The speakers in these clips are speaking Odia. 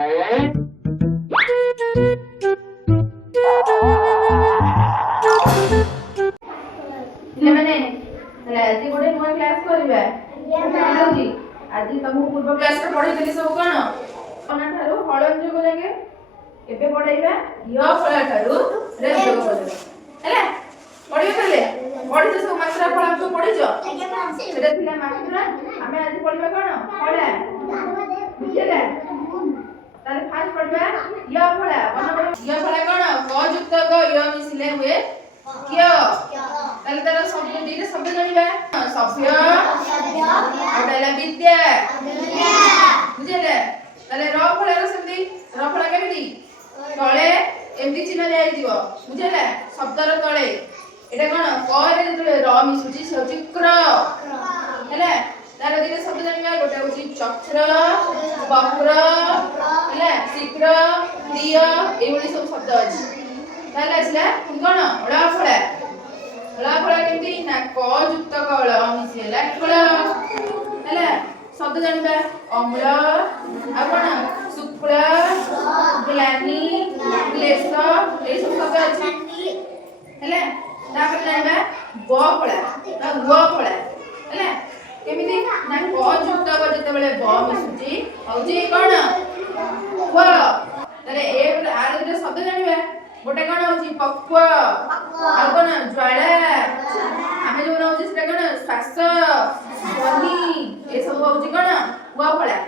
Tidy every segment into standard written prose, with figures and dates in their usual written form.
ପିଲାମାନେ ଆଜି ଗୋଟେ ନୂଆ କ୍ଲାସ କରିବା। ଆଜି ତମକୁ ପୂର୍ବ କ୍ଲାସରେ ପଢେଇଥିଲି ସବୁ କଣ ଠାରୁ ହଳନ ଯୋଗ ଯାକେ ଏବେ ପଢେଇବା ୟ ଫଳା ଠାରୁ ରେ ଯୋଗ ପର୍ଯ୍ୟନ୍ତ ହେଲା। ପଢିବ ତାହେଲେ ପଢିଛ ସବୁ ମାତ୍ରା ଫଳା ସବୁ ପଢିଛ। ସେଟା ଥିଲା ମାତ୍ରା। ଆମେ ଆଜି ପଢିବା କଣ ଫଳା ବୁଝିଲା। ତାହେଲେ ଫାଷ୍ଟ ପଢିବା ୟ ଫଳା। ୟ ଫଳା କଣ କ ଯୁକ୍ତ କ ୟ ମିଶିଲେ ହୁଏ କ୍ୟ। ତାହେଲେ ତାର ଶବ୍ଦ ଦିଟା ଶବ୍ଦ ଜାଣିବା ସଭ୍ୟ ଆଉ ହେଲା ବିଦ୍ୟା ବୁଝିଲେ। ତାହେଲେ ର ଫଳାର ସେମିତି ର ଫଳା କେମିତି ତଳେ ଏମିତି ଚିହ୍ନ ଦିଆଯିବ ବୁଝିଲେ ଶବ୍ଦର ତଳେ। ଏଟା କଣ କ ରେ ଯେତେବେଳେ ର ମିଶୁଛି ସେ ହଉଛି କ୍ର ହେଲା। ତାର ଦିଟା ଶବ୍ଦ ଜାଣିବା ଗୋଟେ ହଉଛି ଚକ୍ର ବକ୍ର ହେଲା ଶୀଘ୍ର ପ୍ରିୟ ଏଇଭଳି ସବୁ ଶବ୍ଦ ଅଛି। ତାହେଲେ ଆସିଲା କଣ ଳ ଫଳା। ଳ ଫଳା କେମିତି ନା କ ଯୁକ୍ତ କ ଳ ମିଶିଲା କ୍ଳ ହେଲା। ଶବ୍ଦ ଜାଣିବା ଅମ୍ଳ ଆଉ କଣ ଶୁକ୍ଳ ଗ୍ଲାନି କ୍ଲେଶ ଏଇ ସବୁ ଶବ୍ଦ ଅଛି ହେଲା। ତାପରେ ଜାଣିବା ବ ଫଳା ବା ୱ ଫଳା ହେଲା। କେମିତି ନା କ ଯୁକ୍ତ କ ଯେତେବେଳେ ବ ମିଶୁଛି ହଉଛି କଣ ୱ। ତାହେଲେ ଏ ଆର ଦିଟା ଶବ୍ଦ ଜାଣିବା ଗୋଟେ କଣ ହଉଛି ପକ୍ୱ ଆଉ କଣ ଜ୍ୱାଳା। ଆମେ ଯୋଉ ନଉଛେ ସେଟା କଣ ଶ୍ୱାସ ଧ୍ୱନି ଏ ସବୁ ହଉଛି କଣ ୱ ଫଳା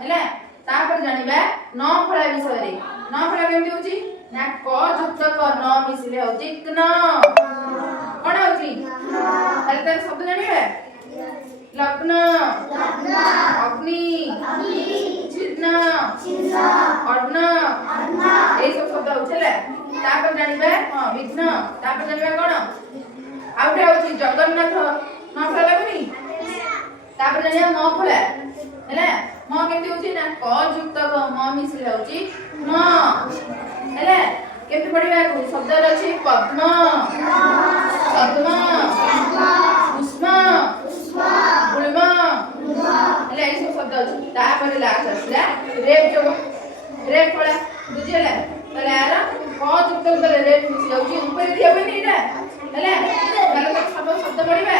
ହେଲା। ତାପରେ ଜାଣିବା ନ ଫଳା ବିଷୟରେ। ନ ଫଳା କେମିତି ହଉଛି ନା କ ଯୁକ୍ତ କ ନ ମିଶିଲେ ହଉଛି କ୍ନ କଣ ହଉଛି। ତାହେଲେ ତାର ଶବ୍ଦ ଜାଣିବା ଲଗ୍ନ ଅଗ୍ନି ଛିନ୍ନ ଅର୍ଣ୍ଣ ଏଇ ସବୁ ଶବ୍ଦ ହଉଛି ହେଲା। ତାପରେ ଜାଣିବା ବିଘ୍ନ। ତାପରେ ଜାଣିବା କଣ ଆଉ ଗୋଟେ ହଉଛି ଜଗନ୍ନାଥ ନ ଫଳା ଲାଗୁନି। ତାପରେ ଜାଣିବା ମ ଫଳା ହେଲା। ମ କେମିତି ହଉଛି ନା କ ଯୁକ୍ତ କ ମ ମିଶିଲେ ହଉଛି ମ ହେଲା। କେମିତି ପଢିବା ଶବ୍ଦରେ ଅଛି ପଦ୍ମ ପଦ୍ମ ପୁଷ୍ପ ଗୁଳ୍ମ ହେଲା ଏଇ ସବୁ ଶବ୍ଦ ଅଛି। ତାପରେ ଲାଷ୍ଟ ଆସିଲା ରେଫ ଯୋଗ ରେଫ ଫଳା ବୁଝିହେଲା। ତାହେଲେ ଆର କ ଯୁକ୍ତ କଲେ ରେଫ ମିଶି ଯାଉଛି ଉପରେ ଦିଆ ହୁଏନି ଏଇଟା ହେଲା। ତାହେଲେ ତାକୁ ସବୁ ଶବ୍ଦ ପଢିବା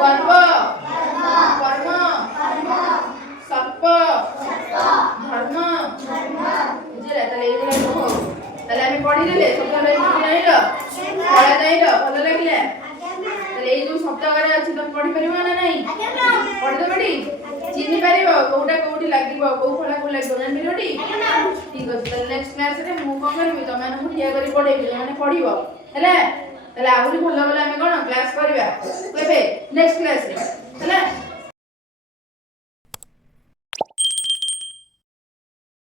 ଗର୍ବ କର୍ମ ସର୍ପ ଧର୍ମ ବୁଝିଲା। ତାହେଲେ ଏଇଭଳିଆ ସବୁ ହଉ। ତାହେଲେ ଆମେ ପଢିଦେଲେ ଶବ୍ଦ ଜାଣିଲ ଫଳା ଜାଣିଲ ଭଲ ଲାଗିଲା। ତାହେଲେ ଏଇ ଯୋଉ ଶବ୍ଦ ଘରେ ଅଛି ତମେ ପଢି ପାରିବ ନା ନାହିଁ ପଢିଦେବ ଟି ଚିହ୍ନି ପାରିବ କୋଉଟା କୋଉଠି ଲାଗିବ କୋଉ ଫଳା କୋଉ ଲାଗିବ ଜାଣିପାରିବ ଟି। ଠିକ ଅଛି। ତାହେଲେ ନେକ୍ସଟ କ୍ଲାସରେ ମୁଁ କଣ କରିବି ତମେ ମାନଙ୍କୁ ଠିଆ କରି ପଢେଇବି ମାନେ ପଢିବ ହେଲା। ତାହେଲେ ଆହୁରି ଭଲ ଭଲ ଆମେ କଣ କ୍ଲାସ କରିବା କେବେ ନେକ୍ସଟ କ୍ଲାସରେ।